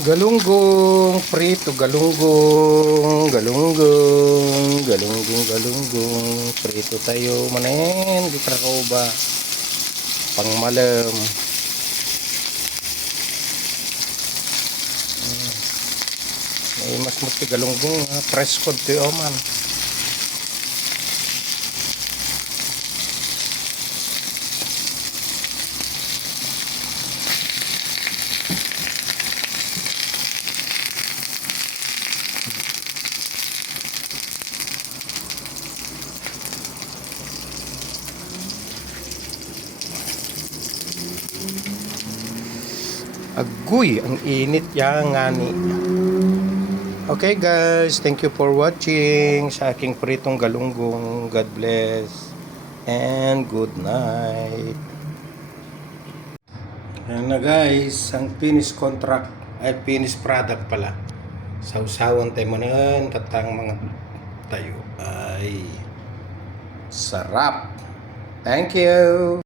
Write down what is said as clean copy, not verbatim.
Galunggong prito, galunggong prito tayo manen di karoba pang malam. Mas musti galunggong fresh kod to man. Agoy, ang init yang ngani. Okay guys, thank you for watching sa aking pritong galunggong. God bless and good night. Ayan na guys, ang finished contract ay finished product pala. Sausawan tayo mo na yun, tatang mga tayo ay sarap. Thank you.